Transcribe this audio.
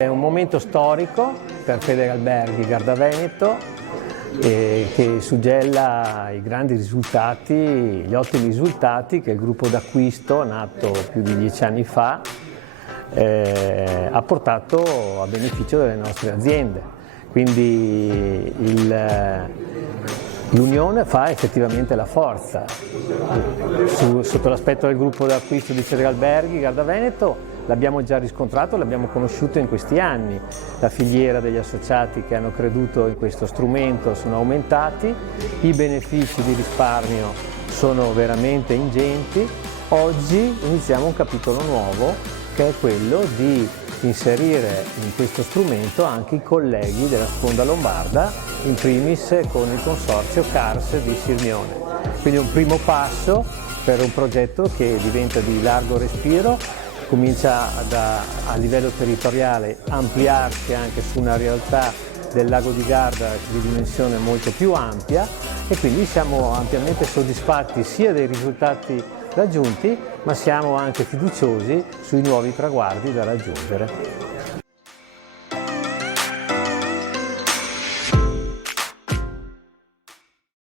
È un momento storico per Federalberghi Garda Veneto che suggella i grandi risultati, gli ottimi risultati che il gruppo d'acquisto, nato più di 10 anni fa, ha portato a beneficio delle nostre aziende. Quindi l'unione fa effettivamente la forza. Sotto l'aspetto del gruppo d'acquisto di Federalberghi Garda Veneto l'abbiamo già riscontrato, l'abbiamo conosciuto in questi anni. La filiera degli associati che hanno creduto in questo strumento sono aumentati, i benefici di risparmio sono veramente ingenti. Oggi iniziamo un capitolo nuovo che è quello di inserire in questo strumento anche i colleghi della sponda lombarda, in primis con il consorzio CARS di Sirmione. Quindi un primo passo per un progetto che diventa di largo respiro, comincia a livello territoriale a ampliarsi anche su una realtà del lago di Garda di dimensione molto più ampia, e quindi siamo ampiamente soddisfatti sia dei risultati raggiunti, ma siamo anche fiduciosi sui nuovi traguardi da raggiungere.